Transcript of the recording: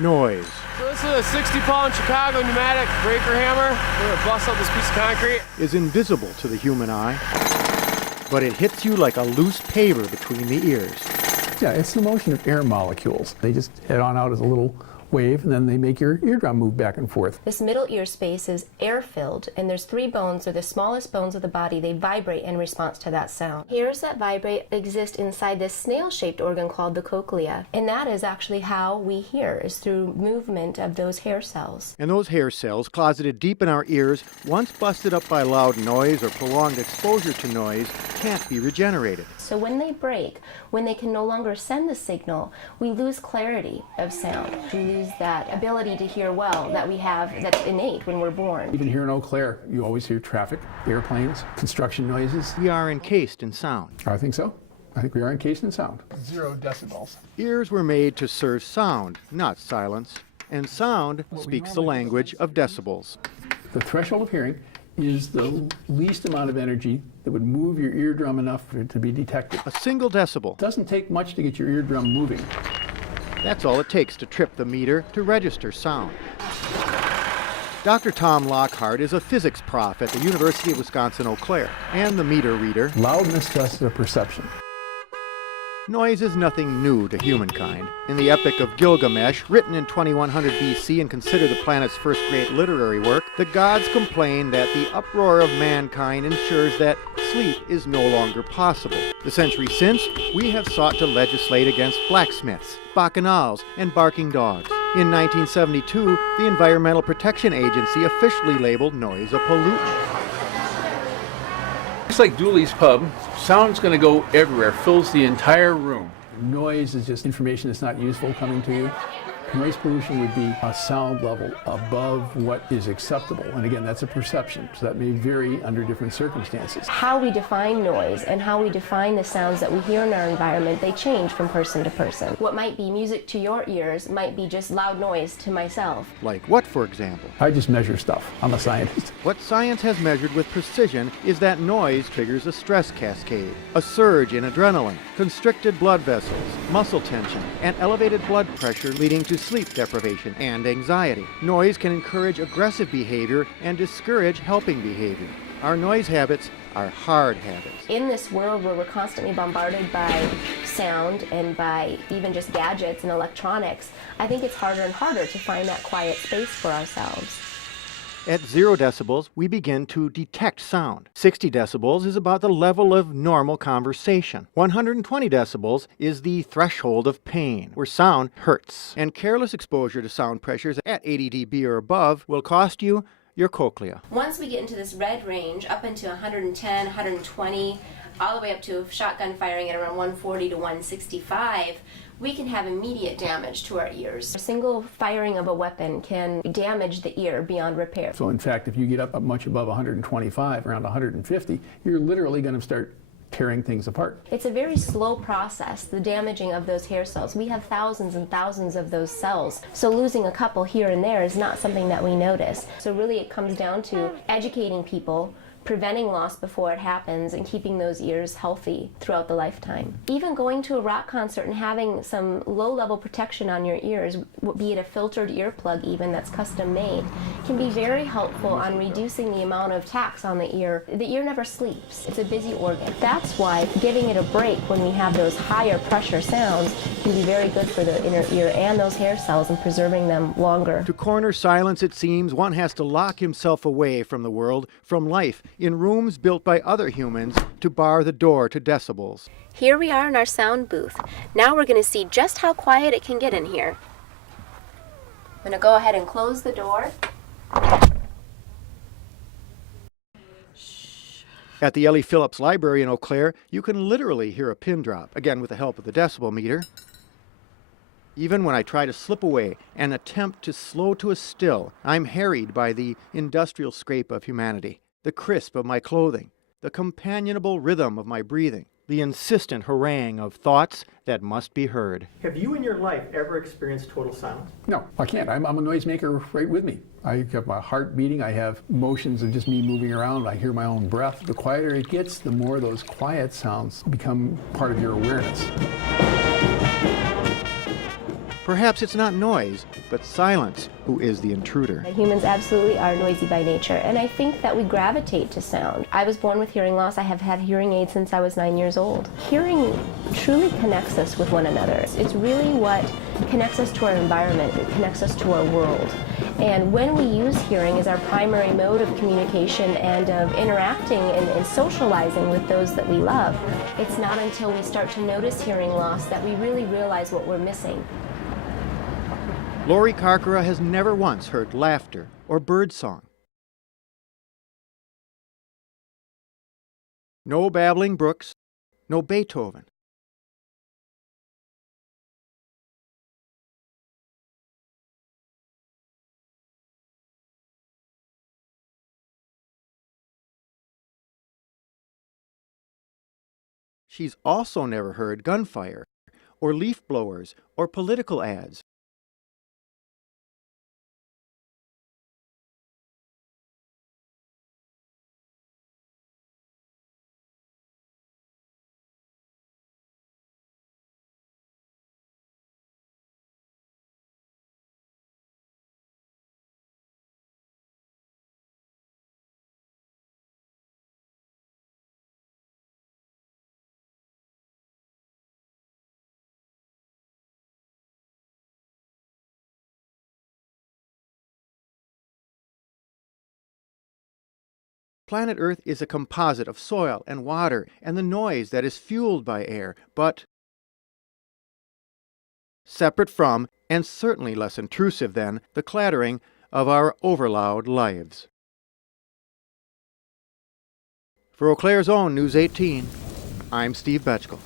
Noise. So this is a 60-pound Chicago pneumatic breaker hammer. We're gonna bust up this piece of concrete. Is invisible to the human eye, but it hits you like a loose paver between the ears. Yeah, it's the motion of air molecules. They just head on out as a little wave, and then they make your eardrum move back and forth. This middle ear space is air-filled, and there's 3 bones, they're the smallest bones of the body. They vibrate in response to that sound. Hairs that vibrate exist inside this snail-shaped organ called the cochlea, and that is actually how we hear, is through movement of those hair cells. And those hair cells, closeted deep in our ears, once busted up by loud noise or prolonged exposure to noise, can't be regenerated. So when they break, when they can no longer send the signal, we lose clarity of sound. We lose that ability to hear well that we have, that's innate when we're born. Even here in Eau Claire, you always hear traffic, airplanes, construction noises. We are encased in sound. I think so. I think we are encased in sound. 0 decibels. Ears were made to serve sound, not silence. And sound speaks the language of decibels. The threshold of hearing is the least amount of energy that would move your eardrum enough for it to be detected. A single decibel. It doesn't take much to get your eardrum moving. That's all it takes to trip the meter to register sound. Dr. Tom Lockhart is a physics prof at the University of Wisconsin-Eau Claire and the meter reader. Loudness just a perception. Noise is nothing new to humankind. In the Epic of Gilgamesh, written in 2100 BC and considered the planet's first great literary work, the gods complain that the uproar of mankind ensures that sleep is no longer possible. The century since, we have sought to legislate against blacksmiths, bacchanals, and barking dogs. In 1972, the Environmental Protection Agency officially labeled noise a pollutant. It's like Dooley's Pub. Sound's going to go everywhere, fills the entire room. Noise is just information that's not useful coming to you. Noise pollution would be a sound level above what is acceptable. And again, that's a perception, so that may vary under different circumstances. How we define noise and how we define the sounds that we hear in our environment, they change from person to person. What might be music to your ears might be just loud noise to myself. Like what, for example? I just measure stuff. I'm a scientist. What science has measured with precision is that noise triggers a stress cascade, a surge in adrenaline, constricted blood vessels, muscle tension, and elevated blood pressure leading to sleep deprivation and anxiety. Noise can encourage aggressive behavior and discourage helping behavior. Our noise habits are hard habits. In this world where we're constantly bombarded by sound and by even just gadgets and electronics, I think it's harder and harder to find that quiet space for ourselves. At 0 decibels, we begin to detect sound. 60 decibels is about the level of normal conversation. 120 decibels is the threshold of pain, where sound hurts. And careless exposure to sound pressures at 80 dB or above will cost you your cochlea. Once we get into this red range, up into 110, 120, all the way up to shotgun firing at around 140 to 165, we can have immediate damage to our ears. A single firing of a weapon can damage the ear beyond repair. So in fact, if you get up much above 125, around 150, you're literally going to start tearing things apart. It's a very slow process, the damaging of those hair cells. We have thousands and thousands of those cells, so losing a couple here and there is not something that we notice. So really it comes down to educating people, preventing loss before it happens, and keeping those ears healthy throughout the lifetime. Even going to a rock concert and having some low-level protection on your ears, be it a filtered earplug even that's custom made, can be very helpful on reducing the amount of tax on the ear. The ear never sleeps. It's a busy organ. That's why giving it a break when we have those higher pressure sounds can be very good for the inner ear and those hair cells and preserving them longer. To corner silence, it seems, one has to lock himself away from the world, from life, in rooms built by other humans to bar the door to decibels. Here we are in our sound booth. Now we're going to see just how quiet it can get in here. I'm going to go ahead and close the door. At the Ellie Phillips Library in Eau Claire, you can literally hear a pin drop, again with the help of the decibel meter. Even when I try to slip away and attempt to slow to a still, I'm harried by the industrial scrape of humanity, the crisp of my clothing, the companionable rhythm of my breathing, the insistent harangue of thoughts that must be heard. Have you in your life ever experienced total silence? No, I can't. I'm a noisemaker right with me. I have my heart beating. I have motions of just me moving around. I hear my own breath. The quieter it gets, the more those quiet sounds become part of your awareness. Perhaps it's not noise, but silence who is the intruder. Humans absolutely are noisy by nature, and I think that we gravitate to sound. I was born with hearing loss. I have had hearing aids since I was 9 years old. Hearing truly connects us with one another. It's really what connects us to our environment. It connects us to our world. And when we use hearing as our primary mode of communication and of interacting and socializing with those that we love, it's not until we start to notice hearing loss that we really realize what we're missing. Lori Carcera has never once heard laughter or birdsong. No babbling brooks, no Beethoven. She's also never heard gunfire, or leaf blowers, or political ads. Planet Earth is a composite of soil and water and the noise that is fueled by air, but separate from, and certainly less intrusive than, the clattering of our overloud lives. For Eau Claire's own News 18, I'm Steve Betchkal.